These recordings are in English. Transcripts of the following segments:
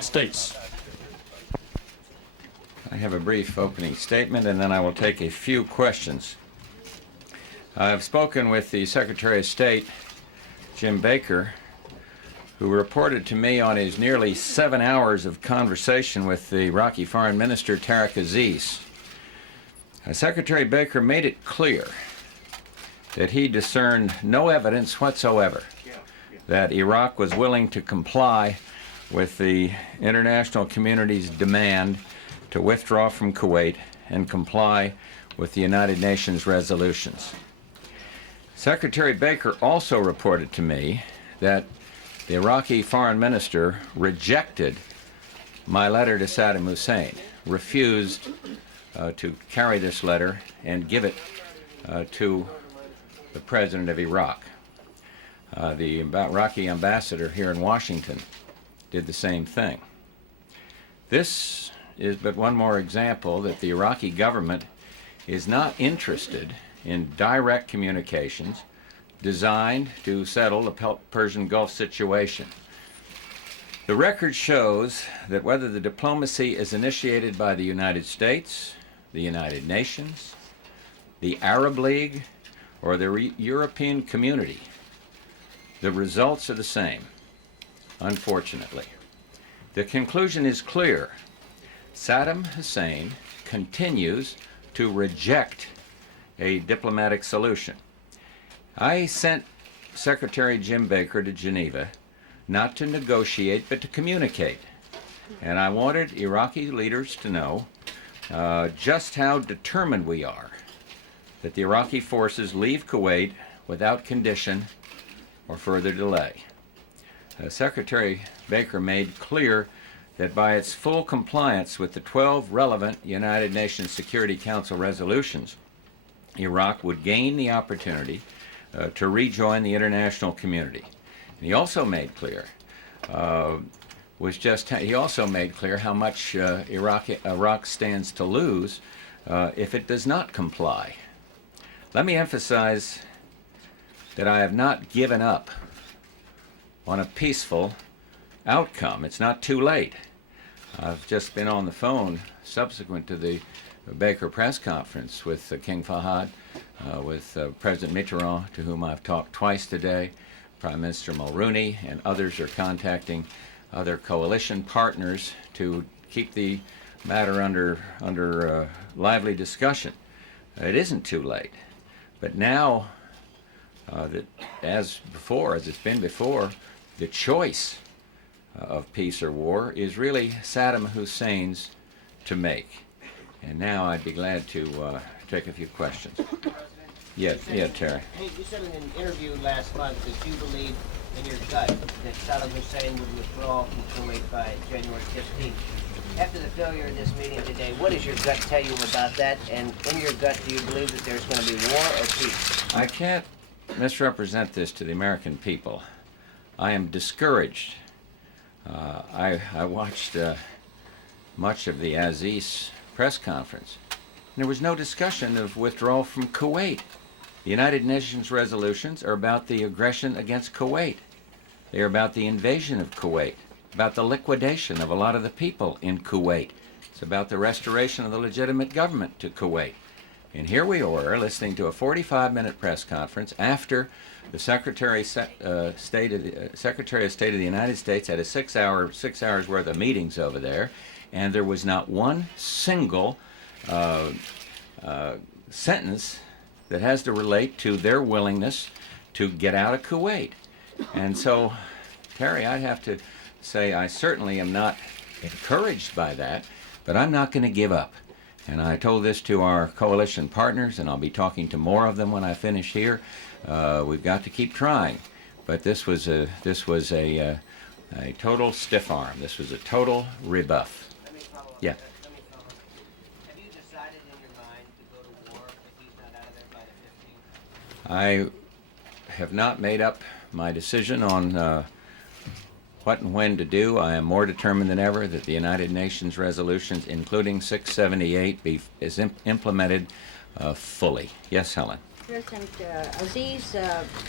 States. I have a brief opening statement, and then I will take a few questions. I've spoken with the Secretary of State, Jim Baker, who reported to me on his nearly 7 hours of conversation with the Iraqi Foreign Minister, Aziz. Secretary Baker made it clear that he discerned no evidence whatsoever that Iraq was willing to comply with the international community's demand to withdraw from Kuwait and comply with the United Nations resolutions. Secretary Baker also reported to me that the Iraqi foreign minister rejected my letter to Saddam Hussein, refused to carry this letter and give it to the president of Iraq. The Iraqi ambassador here in Washington did the same thing. This is but one more example that the Iraqi government is not interested in direct communications designed to settle the Persian Gulf situation. The record shows that whether the diplomacy is initiated by the United States, the United Nations, the Arab League, or the European community, the results are the same, unfortunately. The conclusion is clear. Saddam Hussein continues to reject a diplomatic solution. I sent Secretary Jim Baker to Geneva not to negotiate but to communicate. And I wanted Iraqi leaders to know just how determined we are that the Iraqi forces leave Kuwait without condition or further delay. Secretary Baker made clear that by its full compliance with the 12 relevant United Nations Security Council resolutions, Iraq would gain the opportunity to rejoin the international community. And he also made clear how much Iraq stands to lose if it does not comply. Let me emphasize that I have not given up on a peaceful outcome. It's not too late. I've just been on the phone subsequent to the Baker press conference with King Fahd, with President Mitterrand, to whom I've talked twice today. Prime Minister Mulrooney and others are contacting other coalition partners to keep the matter under lively discussion. It isn't too late. But now, as it's been before, the choice of peace or war is really Saddam Hussein's to make. And now I'd be glad to take a few questions. Yeah, Terry. Hey, you said in an interview last month that you believe in your gut that Saddam Hussein would withdraw from Kuwait by January 15th. After the failure of this meeting today, what does your gut tell you about that? And in your gut, do you believe that there's going to be war or peace? I can't misrepresent this to the American people. I am discouraged. I watched much of the Aziz press conference. There was no discussion of withdrawal from Kuwait. The United Nations resolutions are about the aggression against Kuwait. They are about the invasion of Kuwait, about the liquidation of a lot of the people in Kuwait. It's about the restoration of the legitimate government to Kuwait. And here we were listening to a 45-minute press conference after the Secretary of State of the United States had a 6 hours worth of meetings over there, and there was not one single sentence that has to relate to their willingness to get out of Kuwait. And so, Terry, I'd have to say I certainly am not encouraged by that, but I'm not going to give up. And I told this to our coalition partners, and I'll be talking to more of them when I finish here. We've got to keep trying. But this was a total stiff arm. This was a total rebuff. Let me follow up. Yeah. Have you decided in your mind to go to war if he's not out of there by the 15th? I have not made up my decision on what and when to do. I am more determined than ever that the United Nations resolutions, including 678, is implemented fully. Yes, Helen. President Aziz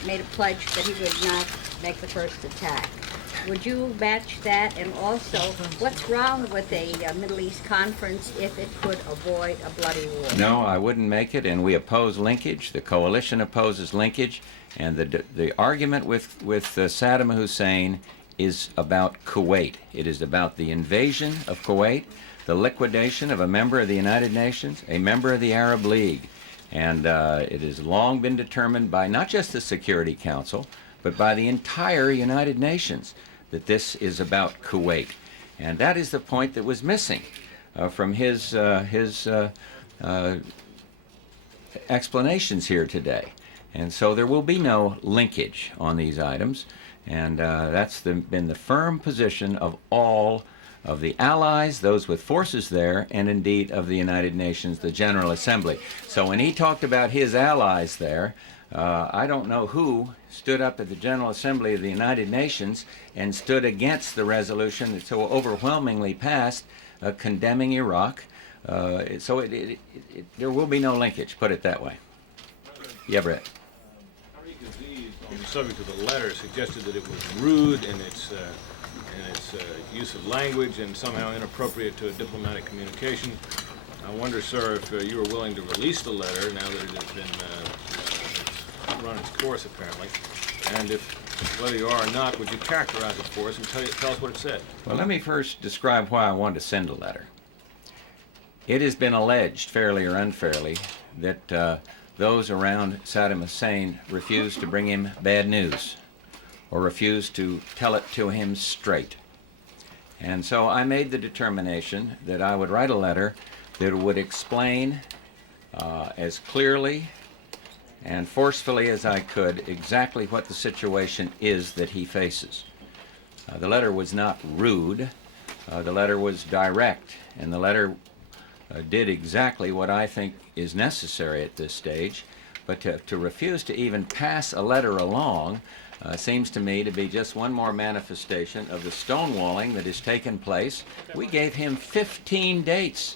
made a pledge that he would not make the first attack. Would you match that? And also, what's wrong with a Middle East conference if it could avoid a bloody war? No, I wouldn't make it, and we oppose linkage. The coalition opposes linkage, and the argument with Saddam Hussein is about Kuwait. It is about the invasion of Kuwait, the liquidation of a member of the United Nations, a member of the Arab League, and it has long been determined by not just the Security Council, but by the entire United Nations that this is about Kuwait. And that is the point that was missing from his explanations here today. And so there will be no linkage on these items, and that's been the firm position of all of the allies, those with forces there, and indeed of the United Nations, the General Assembly. So when he talked about his allies there, I don't know who stood up at the General Assembly of the United Nations and stood against the resolution that so overwhelmingly passed condemning Iraq. So there will be no linkage, put it that way. Yeah, Brett. Aziz, on the subject of the letter, suggested that it was rude in its use of language and somehow inappropriate to a diplomatic communication. I wonder, sir, if you were willing to release the letter now that it has been run its course, apparently, and if whether you are or not, would you characterize it for us and tell us what it said? Well, let me first describe why I wanted to send a letter. It has been alleged, fairly or unfairly, that those around Saddam Hussein refused to bring him bad news or refused to tell it to him straight. And so I made the determination that I would write a letter that would explain as clearly and forcefully as I could exactly what the situation is that he faces. The letter was not rude. The letter was direct, and the letter did exactly what I think is necessary at this stage. But to refuse to even pass a letter along seems to me to be just one more manifestation of the stonewalling that has taken place. We gave him 15 dates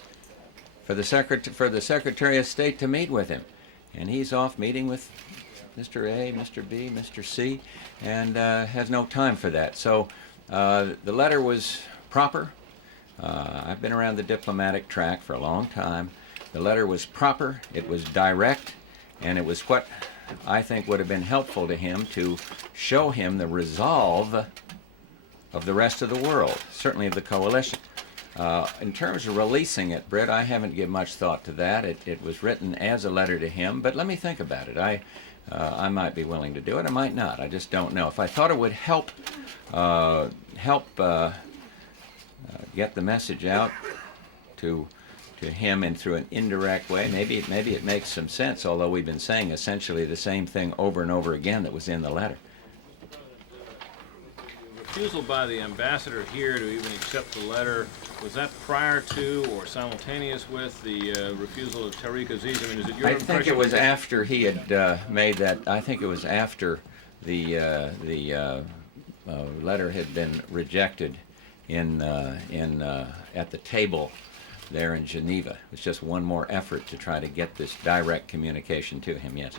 for the Secretary of State to meet with him. And he's off meeting with Mr. A, Mr. B, Mr. C, and has no time for that. So the letter was proper. I've been around the diplomatic track for a long time. The letter was proper, it was direct, and it was what I think would have been helpful to him to show him the resolve of the rest of the world, certainly of the coalition. In terms of releasing it, Britt, I haven't given much thought to that. It was written as a letter to him, but let me think about it. I might be willing to do it, I might not. I just don't know. If I thought it would help get the message out to him and through an indirect way, maybe it makes some sense, although we've been saying essentially the same thing over and over again that was in the letter. Refusal by the ambassador here to even accept the letter, was that prior to or simultaneous with the refusal of Tariq Aziz? I mean, is it your impression? I think it was after he had made that. I think it was after the letter had been rejected at the table there in Geneva. It was just one more effort to try to get this direct communication to him, yes.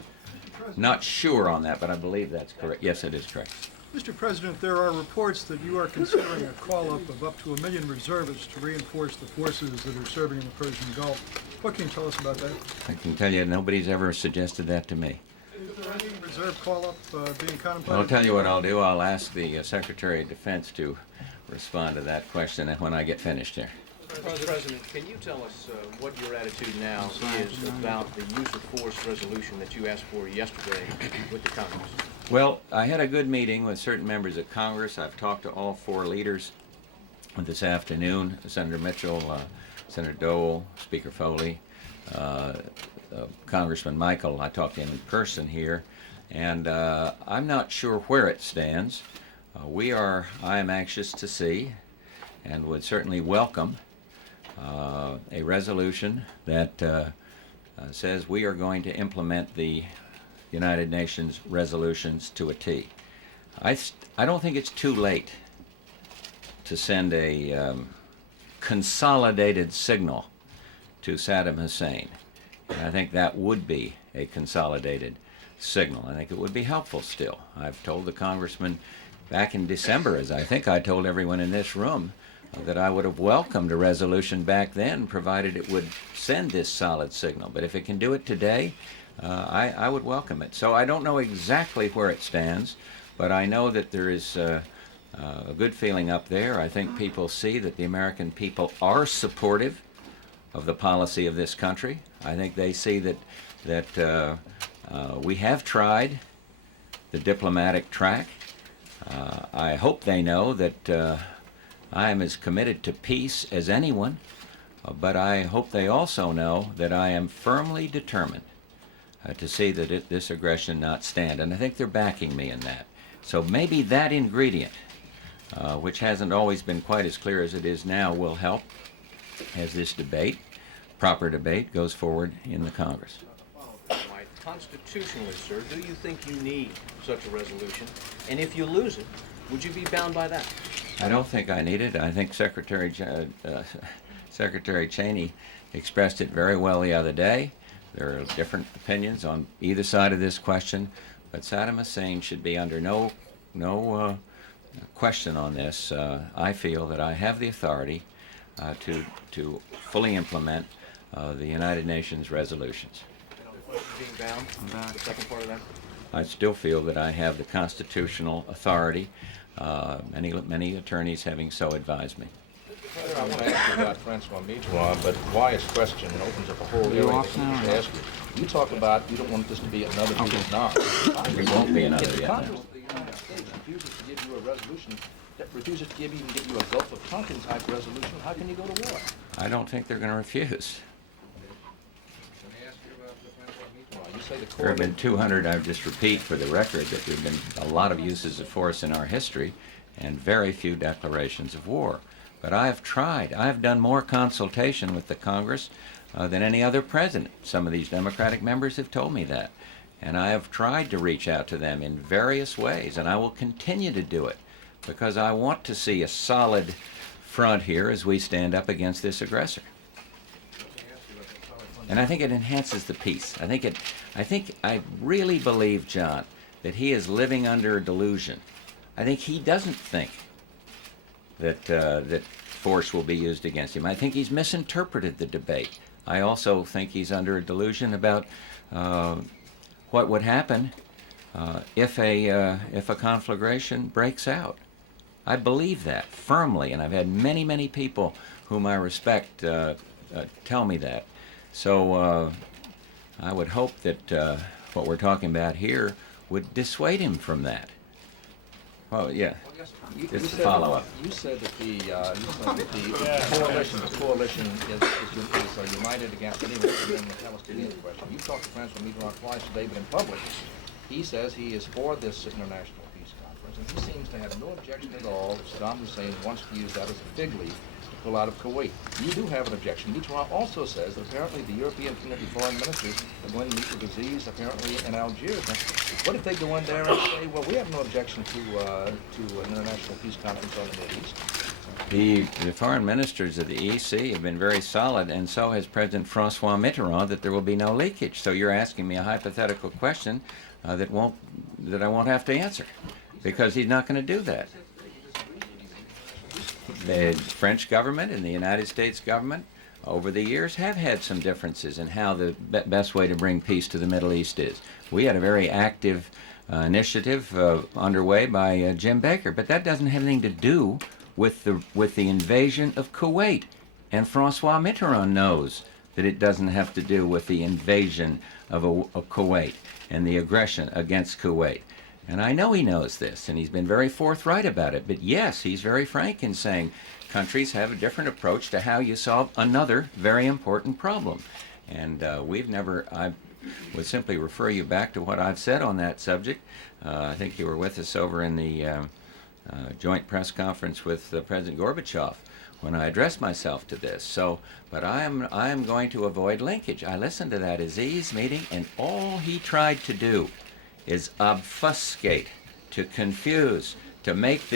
Not sure on that, but I believe that's correct. Yes, it is correct. Mr. President, there are reports that you are considering a call-up of up to 1 million reservists to reinforce the forces that are serving in the Persian Gulf. What can you tell us about that? I can tell you nobody's ever suggested that to me. Is there any reserve call-up being contemplated? I'll tell you what I'll do. I'll ask the Secretary of Defense to respond to that question when I get finished here. Mr. President, can you tell us what your attitude now is about the use of force resolution that you asked for yesterday with the Congress? Well, I had a good meeting with certain members of Congress. I've talked to all 4 leaders this afternoon, Senator Mitchell, Senator Dole, Speaker Foley, Congressman Michael. I talked to him in person here, and I'm not sure where it stands. I am anxious to see and would certainly welcome a resolution that says we are going to implement the United Nations resolutions to a T. I don't think it's too late to send a consolidated signal to Saddam Hussein. And I think that would be a consolidated signal. I think it would be helpful still. I've told the congressman back in December, as I think I told everyone in this room, that I would have welcomed a resolution back then, provided it would send this solid signal. But if it can do it today, I would welcome it. So I don't know exactly where it stands, but I know that there is a good feeling up there. I think people see that the American people are supportive of the policy of this country. I think they see that we have tried the diplomatic track. I hope they know that I am as committed to peace as anyone, but I hope they also know that I am firmly determined to see that this aggression not stand, and I think they're backing me in that. So maybe that ingredient, which hasn't always been quite as clear as it is now, will help as this debate, proper debate, goes forward in the Congress. Constitutionally, sir, do you think you need such a resolution? And if you lose it, would you be bound by that? I don't think I need it. I think Secretary Cheney expressed it very well the other day. There are different opinions on either side of this question, but Saddam Hussein should be under no question on this. I feel that I have the authority to fully implement the United Nations resolutions. Being bound, the second part of that? I still feel that I have the constitutional authority, many attorneys having so advised me. I want to ask you about Francois Mitterrand, but why his question opens up a whole area that I need to ask you. You talk about you don't want this to be another Vietnam. It won't be another If the Vietnam. Congress of the United States refuses to give you a resolution, that refuses to even give you a Gulf of Tonkin type resolution, how can you go to war? I don't think they're going to refuse. You say the There have been court. 200, I just repeat for the record, that there have been a lot of uses of force in our history and very few declarations of war. But I have tried. I have done more consultation with the Congress than any other president. Some of these Democratic members have told me that. And I have tried to reach out to them in various ways, and I will continue to do it because I want to see a solid front here as we stand up against this aggressor. And I think it enhances the peace. I really believe, John, that he is living under a delusion. I think he doesn't think that force will be used against him. I think he's misinterpreted the debate. I also think he's under a delusion about what would happen if a conflagration breaks out. I believe that firmly, and I've had many people whom I respect tell me that. So I would hope that what we're talking about here would dissuade him from that. Oh, yeah. Just to follow up. You said that the coalition is united against anyone in the Palestinian question. You talked to Francois Mitterrand twice today, but in public, he says he is for this international peace conference, and he seems to have no objection at all if Saddam Hussein wants to use that as a fig leaf to pull out of Kuwait. You do have an objection. Mitterrand also says that apparently the European Community foreign ministers are going to meet with Aziz apparently in Algiers. Now, what if they go in there and say, well, we have no objection to an international peace conference on the Middle East? The foreign ministers of the EC have been very solid, and so has President Francois Mitterrand, that there will be no leakage. So you're asking me a hypothetical question that I won't have to answer, because he's not going to do that. The French government and the United States government over the years have had some differences in how the best way to bring peace to the Middle East is. We had a very active initiative underway by Jim Baker, but that doesn't have anything to do with the invasion of Kuwait. And Francois Mitterrand knows that it doesn't have to do with the invasion of Kuwait and the aggression against Kuwait. And I know he knows this, and he's been very forthright about it. But yes, he's very frank in saying countries have a different approach to how you solve another very important problem. And I would simply refer you back to what I've said on that subject. I think you were with us over in the joint press conference with President Gorbachev when I addressed myself to this. So, but I am going to avoid linkage. I listened to that Aziz meeting, and all he tried to do is obfuscate, to confuse, to make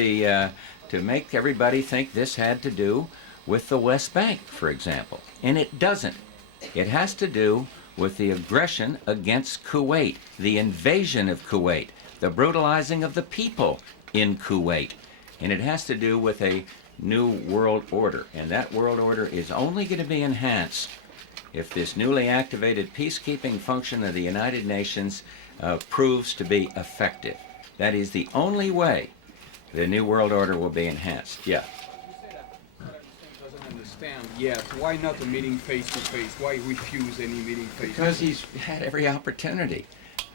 everybody think this had to do with the West Bank, for example. And it doesn't. It has to do with the aggression against Kuwait, the invasion of Kuwait, the brutalizing of the people in Kuwait. And it has to do with a new world order. And that world order is only going to be enhanced if this newly activated peacekeeping function of the United Nations proves to be effective. That is the only way the new world order will be enhanced. Yeah. Doesn't understand yet. Why not a meeting face to face? Why refuse any meeting face to face? Because he's had every opportunity.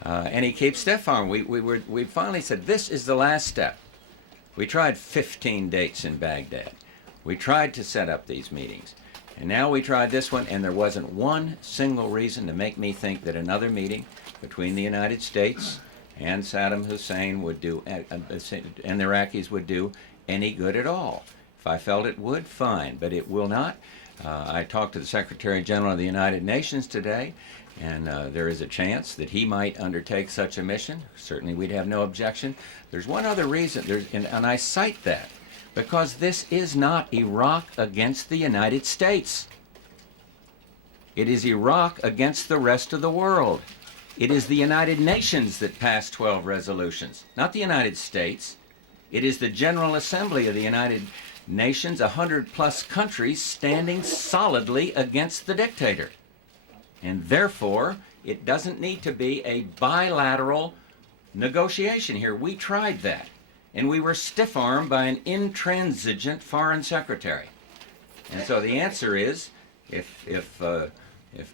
And he keeps stiff arm. We finally said, this is the last step. We tried 15 dates in Baghdad. We tried to set up these meetings. And now we tried this one, and there wasn't one single reason to make me think that another meeting between the United States and Saddam Hussein would do, and the Iraqis would do any good at all. If I felt it would, fine, but it will not. I talked to the Secretary General of the United Nations today, and there is a chance that he might undertake such a mission. Certainly we'd have no objection. There's one other reason, and I cite that, because this is not Iraq against the United States. It is Iraq against the rest of the world. It is the United Nations that passed 12 resolutions, not the United States. It is the General Assembly of the United Nations, 100+ countries standing solidly against the dictator. And therefore, it doesn't need to be a bilateral negotiation here. We tried that, and we were stiff-armed by an intransigent foreign secretary. And so the answer is, if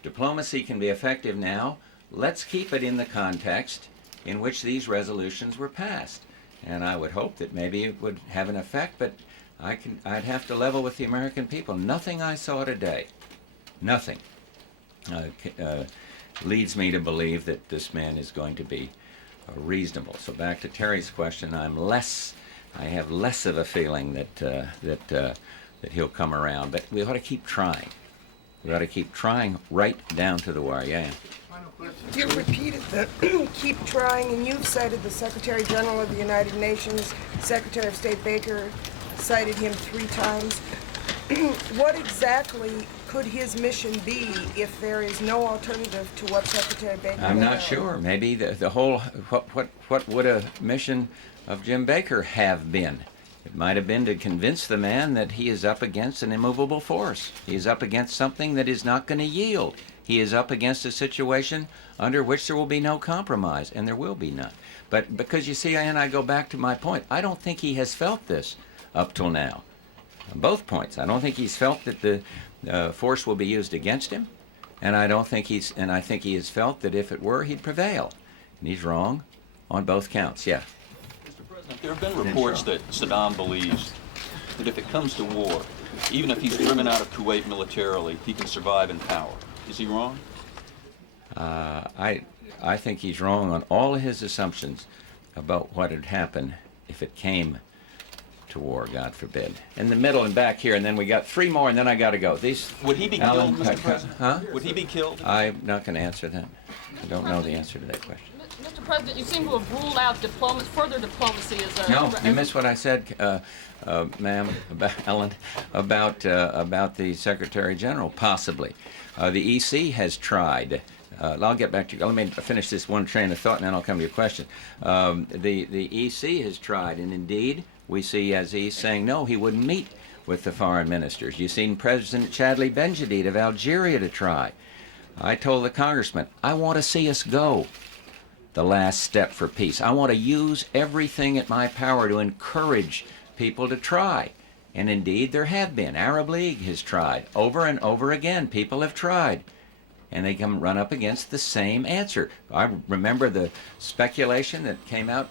diplomacy can be effective now, let's keep it in the context in which these resolutions were passed. And I would hope that maybe it would have an effect, but I'd have to level with the American people. Nothing I saw today, nothing, leads me to believe that this man is going to be reasonable. So back to Terry's question, I have less of a feeling that he'll come around, but we ought to keep trying. We ought to keep trying right down to the wire. Yeah. You repeated the keep trying, and you've cited the Secretary General of the United Nations, Secretary of State Baker cited him 3 times. What exactly could his mission be if there is no alternative to what Secretary Baker I'm not laid out? sure. Maybe the whole, what would a mission of Jim Baker have been? It might have been to convince the man that he is up against an immovable force. He is up against something that is not going to yield. He is up against a situation under which there will be no compromise, and there will be none. But because you see, and I go back to my point, I don't think he has felt this up till now. On both points. I don't think he's felt that the force will be used against him, and I think he has felt that if it were, he'd prevail. And he's wrong on both counts. Yeah. Mr. President, there have been reports that Saddam believes that if it comes to war, even if he's driven out of Kuwait militarily, he can survive in power. Is he wrong? I think he's wrong on all of his assumptions about what would happen if it came to war, God forbid. In the middle and back here, and then we got 3 more, and then I got to go. Would he be killed, Mr. President? Huh? Would he be killed? I'm not going to answer that. I don't know the answer to that question. Mr. President, you seem to have ruled out further diplomacy as a... No, you missed what I said, ma'am, Ellen, about the Secretary General, possibly. The EC has tried. I'll get back to you. Let me finish this one train of thought, and then I'll come to your question. The EC has tried, and indeed, we see Aziz saying no, he wouldn't meet with the foreign ministers. You've seen President Chadli Benjedid of Algeria to try. I told the congressman, I want to see us go the last step for peace. I want to use everything at my power to encourage people to try. And indeed, there have been. Arab League has tried. Over and over again, people have tried. And they come run up against the same answer. I remember the speculation that came out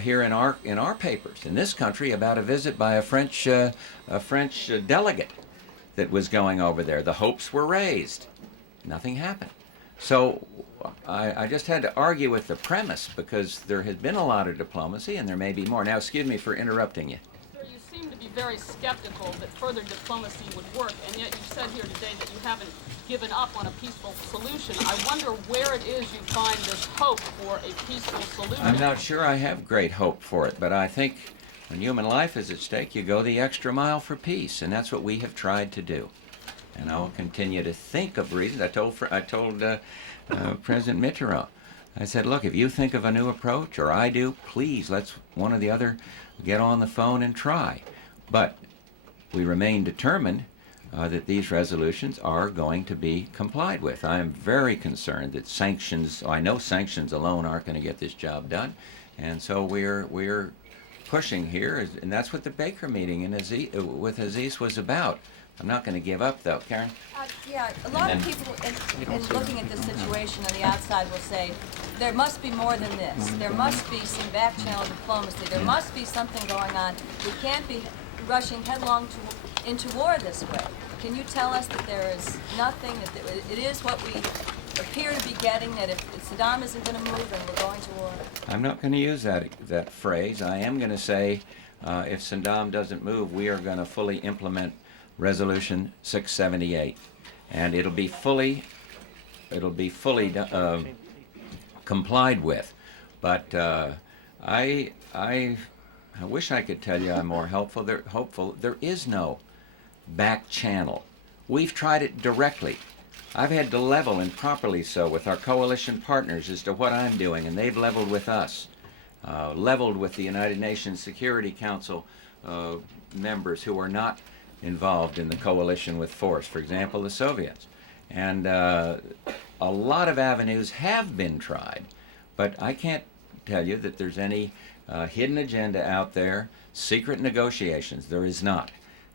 here in our papers in this country about a visit by a French delegate that was going over there. The hopes were raised. Nothing happened. So I just had to argue with the premise because there has been a lot of diplomacy and there may be more. Now, excuse me for interrupting you. Sir, you seem to be very skeptical that further diplomacy would work, and yet you said here today that you haven't given up on a peaceful solution. I wonder where it is you find this hope for a peaceful solution. I'm not sure I have great hope for it, but I think when human life is at stake, you go the extra mile for peace, and that's what we have tried to do. And I will continue to think of reasons. I told President Mitterrand, I said, look, if you think of a new approach, or I do, please, let's one or the other get on the phone and try. But we remain determined that these resolutions are going to be complied with. I am very concerned that sanctions, I know sanctions alone aren't going to get this job done, and so we're pushing here, and that's what the Baker meeting with Aziz was about. I'm not going to give up, though. Karen? Yeah, a lot of people in looking at this situation on the outside will say, there must be more than this. There must be some back-channel diplomacy. There must be something going on. We can't be rushing headlong into war this way. Can you tell us that there is nothing, that it is what we appear to be getting, that if Saddam isn't going to move, then we're going to war? I'm not going to use that phrase. I am going to say if Saddam doesn't move, we are going to fully implement Resolution 678, and it'll be fully complied with. But I wish I could tell you I'm more hopeful. There is no back channel. We've tried it directly. I've had to level, and properly so, with our coalition partners as to what I'm doing, and they've leveled with us, leveled with the United Nations Security Council members who are not involved in the coalition with force, for example, the Soviets. And a lot of avenues have been tried, but I can't tell you that there's any hidden agenda out there, secret negotiations. There is not.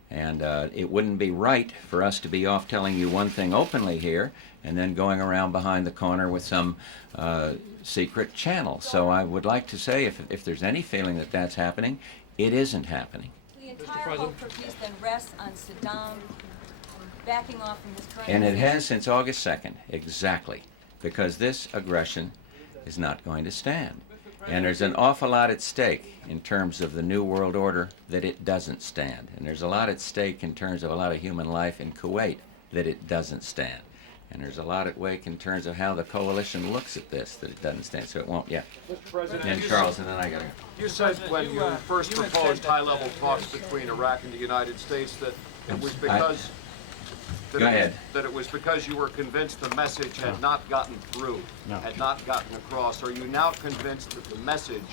And it wouldn't be right for us to be off telling you one thing openly here and then going around behind the corner with some secret channel. So I would like to say, if there's any feeling that that's happening, it isn't happening. The entire hope for peace then rests on Saddam backing off from his current And it position. has since August 2nd, exactly, because this aggression is not going to stand. And there's an awful lot at stake in terms of the New World Order that it doesn't stand. And there's a lot at stake in terms of a lot of human life in Kuwait that it doesn't stand. And there's a lot at stake in terms of how the coalition looks at this that it doesn't stand. So it won't, yeah. Mr. President, And Charles, and then I got to go. you said when you first proposed high-level talks between Iraq and the United States that it was because Go ahead. that it was because you were convinced the message had not gotten through, had not gotten across. Are you now convinced that the message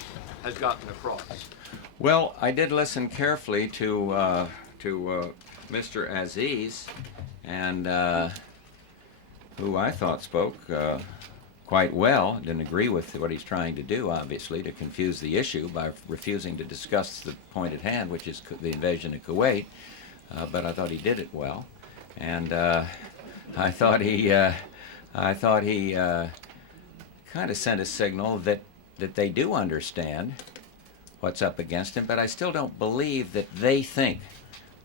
has gotten across? Well, I did listen carefully to Mr. Aziz, and who I thought spoke quite well. Didn't agree with what he's trying to do, obviously, to confuse the issue by refusing to discuss the point at hand, which is the invasion of Kuwait. But I thought he did it well, and I thought he kind of sent a signal that they do understand what's up against him. But I still don't believe that they think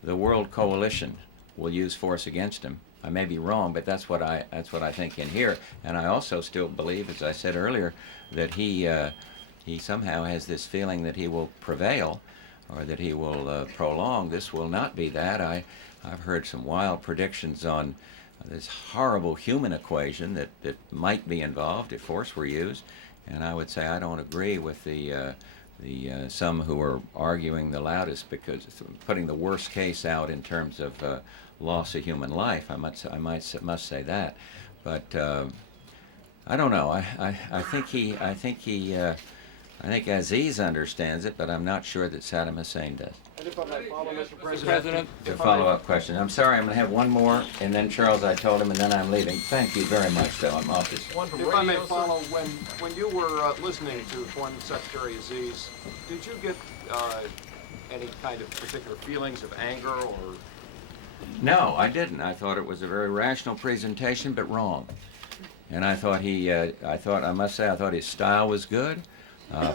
the world coalition will use force against him. I may be wrong, but that's what I think in here. And I also still believe, as I said earlier, that he somehow has this feeling that he will prevail, or that he will prolong. This will not be that. I've heard some wild predictions on this horrible human equation that might be involved if force were used, and I would say I don't agree with the some who are arguing the loudest, because it's putting the worst case out in terms of loss of human life. I must say that, but I don't know. I think Aziz understands it, but I'm not sure that Saddam Hussein does. And if I may follow, Mr. President, President, A follow-up question. I'm sorry, I'm going to have one more, and then Charles, I told him, and then I'm leaving. Thank you very much, though. I'm off this. if I may follow, when you were listening to Foreign Secretary Aziz, did you get any kind of particular feelings of anger or? No, I didn't. I thought it was a very rational presentation, but wrong. And I thought I must say, I thought his style was good.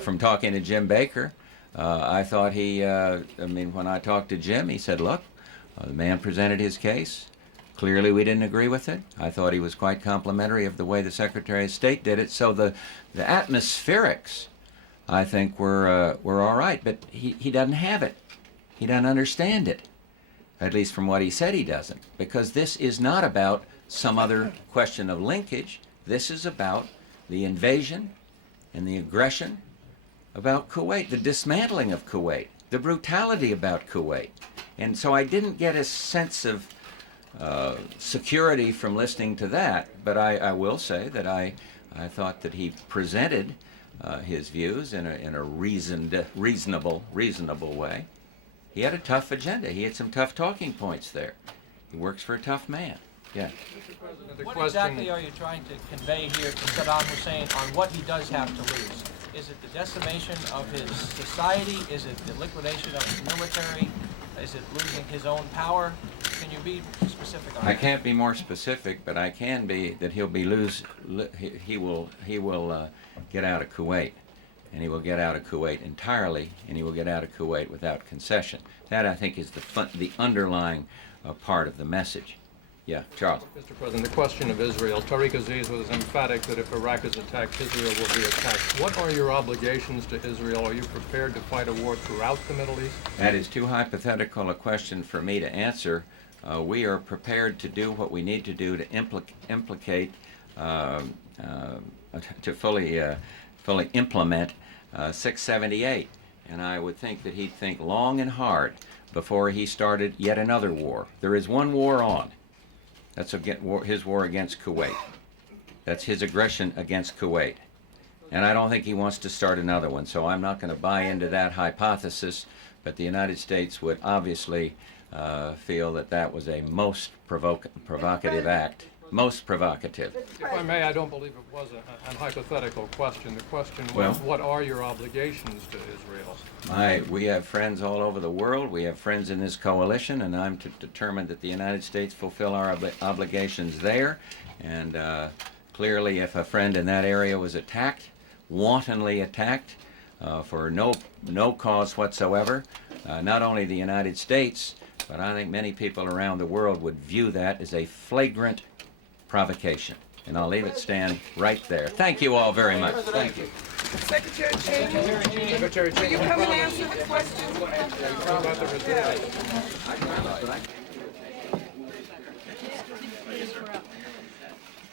From talking to Jim Baker, I thought when I talked to Jim, he said, look, the man presented his case. Clearly we didn't agree with it. I thought he was quite complimentary of the way the Secretary of State did it. So the atmospherics, I think, were all right, but he doesn't have it. He doesn't understand it, at least from what he said he doesn't, because this is not about some other question of linkage. This is about the invasion and the aggression about Kuwait, the dismantling of Kuwait, the brutality about Kuwait. And so I didn't get a sense of security from listening to that, but I will say that I I thought that he presented his views in a reasonable way. He had a tough agenda. He had some tough talking points there. He works for a tough man. Yeah. What exactly are you trying to convey here to Saddam Hussein on what he does have to lose? Is it the decimation of his society? Is it the liquidation of his military? Is it losing his own power? Can you be specific on that? I can't be more specific, but I can be that he will get out of Kuwait, and he will get out of Kuwait entirely, and he will get out of Kuwait without concession. That, I think, is the underlying part of the message. Yeah, Charles. Mr. President, the question of Israel. Tariq Aziz was emphatic that if Iraq is attacked, Israel will be attacked. What are your obligations to Israel? Are you prepared to fight a war throughout the Middle East? That is too hypothetical a question for me to answer. We are prepared to do what we need to do to to fully implement 678. And I would think that he'd think long and hard before he started yet another war. There is one war on. That's his war against Kuwait. That's his aggression against Kuwait. And I don't think he wants to start another one, so I'm not going to buy into that hypothesis, but the United States would obviously feel that that was a most provocative act. Most provocative. If I may, I don't believe it was a hypothetical question. The question was, what are your obligations to Israel? We have friends all over the world. We have friends in this coalition, and I'm determined that the United States fulfill our obligations there. And clearly, if a friend in that area was attacked, wantonly attacked, for no cause whatsoever, not only the United States, but I think many people around the world would view that as a flagrant provocation. And I'll leave it stand right there. Thank you all very much. Thank you. Secretary Cheney, will you come and answer the question?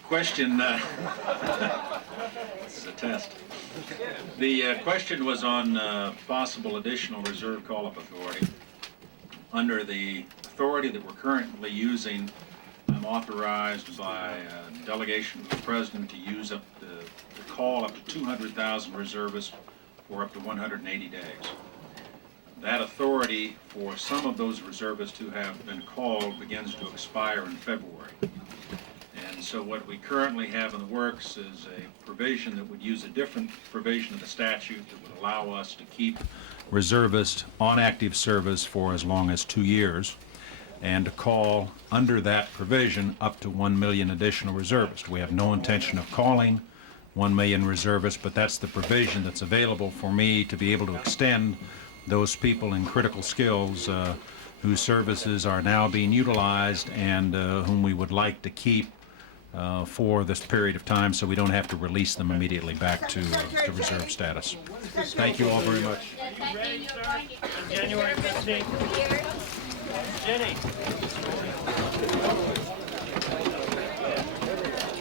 Question, this is a test. The question was on possible additional reserve call-up authority. Under the authority that we're currently using, I'm authorized by a delegation of the President to use up to call up to 200,000 reservists for up to 180 days. That authority for some of those reservists who have been called begins to expire in February. And so what we currently have in the works is a provision that would use a different provision of the statute that would allow us to keep reservists on active service for as long as 2 years, and to call under that provision up to 1 million additional reservists. We have no intention of calling 1 million reservists, but that's the provision that's available for me to be able to extend those people in critical skills whose services are now being utilized and whom we would like to keep for this period of time, so we don't have to release them immediately back to reserve status. Thank you all very much. January 15th. Jenny.